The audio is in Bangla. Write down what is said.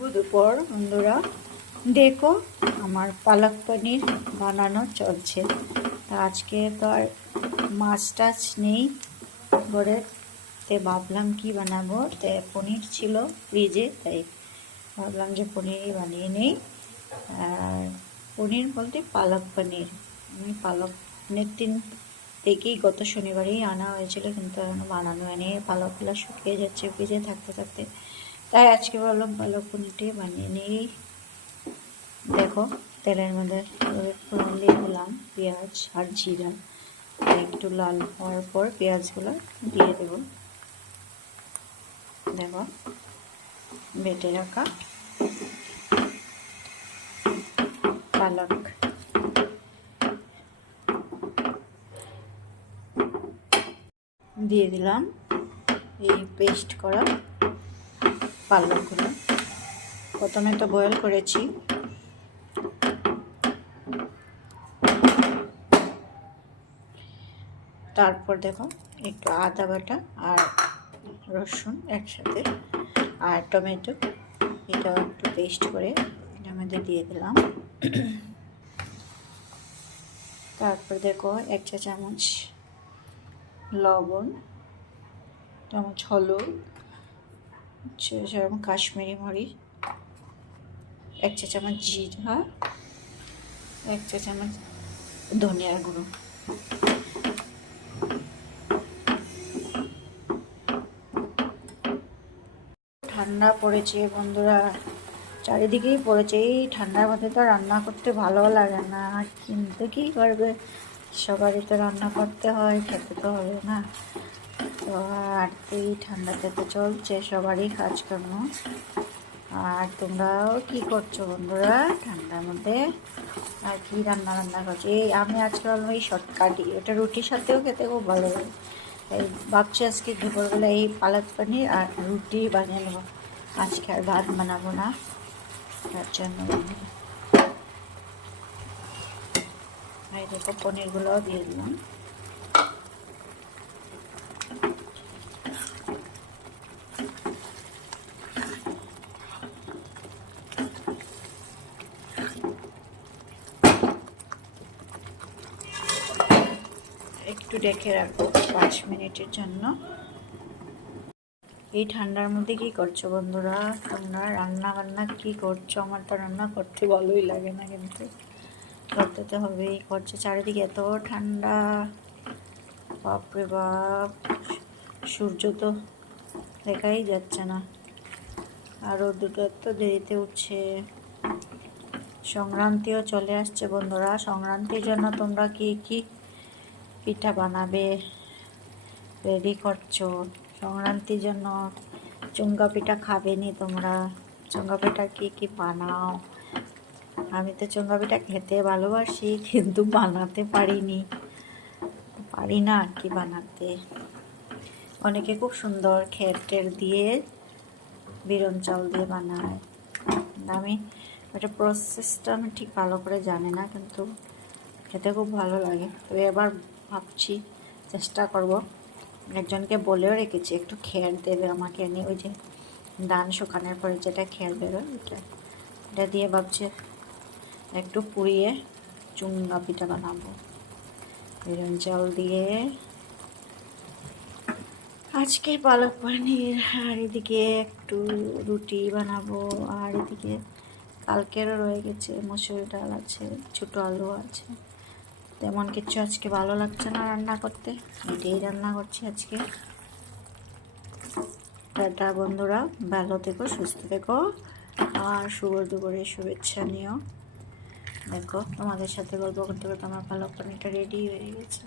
দুপুর বন্ধুরা, দেখো আমার পালক পনির বানানো চলছে। আজকে তো আর মাছ টাছ নেই ঘরে, তে ভাবলাম কি বানাবো। তে পনির ছিল ফ্রিজে, তাই ভাবলাম যে পনিরই বানিয়ে নেই। আর পনির বলতে পালক পনির, আমি পালক পনির দিন থেকেই গত শনিবারেই আনা হয়েছিল, কিন্তু এখনো বানানো হয়নি। পালকগুলো শুকিয়ে যাচ্ছে ফ্রিজে থাকতে থাকতে, তাই আজকে ভাবলাম পালক পনিরটাই বানিয়ে নিই। দেখো তেলের মধ্যে ফোড়ন দিয়ে দিলাম পেঁয়াজ আর জিরা, একটু লাল হওয়ার পর পেঁয়াজগুলো দিয়ে দেব। দেখো বেটে রাখা পালক দিয়ে দিলাম, এই পেস্ট করা পালকগুলো প্রথমে তো বয়েল করেছি, তারপর দেখো একটু আদা বাটা আর রসুন একসাথে আর টমেটো, এটা একটু পেস্ট করে এটার মধ্যে দিয়ে দিলাম। তারপর দেখো 1 চা চামচ লবণ, চামচ হলুদ, কাশ্মীরি মরিচ, 1 চা চামচ জিরা, 1 চা চামচ ধনিয়ার গুঁড়ো। ঠান্ডা পড়েছে বন্ধুরা, চারিদিকেই পড়েছে। এই ঠান্ডার মধ্যে তো রান্না করতে ভালো লাগে না, কিন্তু কী করবে, সবারই তো রান্না করতে হয়, খেতে তো হবে না। তো আর এই ঠান্ডাতে তো চলছে সবারই কাজকর্ম। আর তোমরাও কি করছো বন্ধুরা ঠান্ডার মধ্যে, আর কি রান্না করছো? এই আমি আজকে এই শর্টকাটই, এটা রুটির সাথেও খেতে খুব ভালো লাগে। এই ভাবছি আজকে দুপুরবেলা এই পালক পনির আর রুটি বানিয়ে নেবো, আজকে আর ভাত বানাবো না, তার জন্য। এই দেখো পনিরগুলোও দিয়ে দিলাম। একটু ঢেকে রাখবো 5 মিনিটের জন্য। এই ঠান্ডার মধ্যে কি করছো বন্ধুরা তোমরা, রান্না বান্না কি করছো? আমার তো রান্না করতে ভালোই লাগে না, কিন্তু করতে তো হবেই। করছে চারিদিকে এত ঠান্ডা, বাপরে বাপ, সূর্য তো দেখাই যাচ্ছে না, আরও দুটো তো দেরিতে উঠছে। সংক্রান্তিও চলে আসছে বন্ধুরা, সংক্রান্তির জন্য তোমরা কি কি পিঠা বানাবে রেডি করছো? সংক্রান্তির জন্য চুঙ্গা পিঠা খাবে নি তোমরা? চুঙ্গা পিঠা কি কি বানাও? আমি তো চুঙ্গা পিঠা খেতে ভালোবাসি, কিন্তু বানাতে পারি না কি বানাতে। অনেকে খুব সুন্দর খের দিয়ে বিরন চাউল দিয়ে বানায়, আমি এটা প্রসেসটা আমি ঠিক ভালো করে জানি না, কিন্তু খেতে খুব ভালো লাগে। তো এবার ভাবছি চেষ্টা করব, একজনকে বলেও রেখেছি একটু খের দেবে আমাকে নিয়ে, ওই যে ধান শুকানোর পরে যেটা খের বেরোয় এটা দিয়ে ভাবছি একটু পুড়িয়ে চুঙ্গা পিঠা বানাবো বেরন চাল দিয়ে আজকে পালক পনির। আর এদিকে একটু রুটি বানাবো, আর এদিকে কালকেরও রয়ে গেছে মসুর ডাল আছে, ছোটো আলু আছে। তেমন কিছু আজকে ভালো লাগছে না রান্না করতে, এটাই রান্না করছি আজকে। টাটা বন্ধুরা, ভালো থেকো, সুস্থ থেকো, আর শুভ দুপুরের শুভেচ্ছা নিও। দেখো তোমাদের সাথে গল্প করতে করতে আমার পালক পনিরটা রেডি হয়ে গেছে।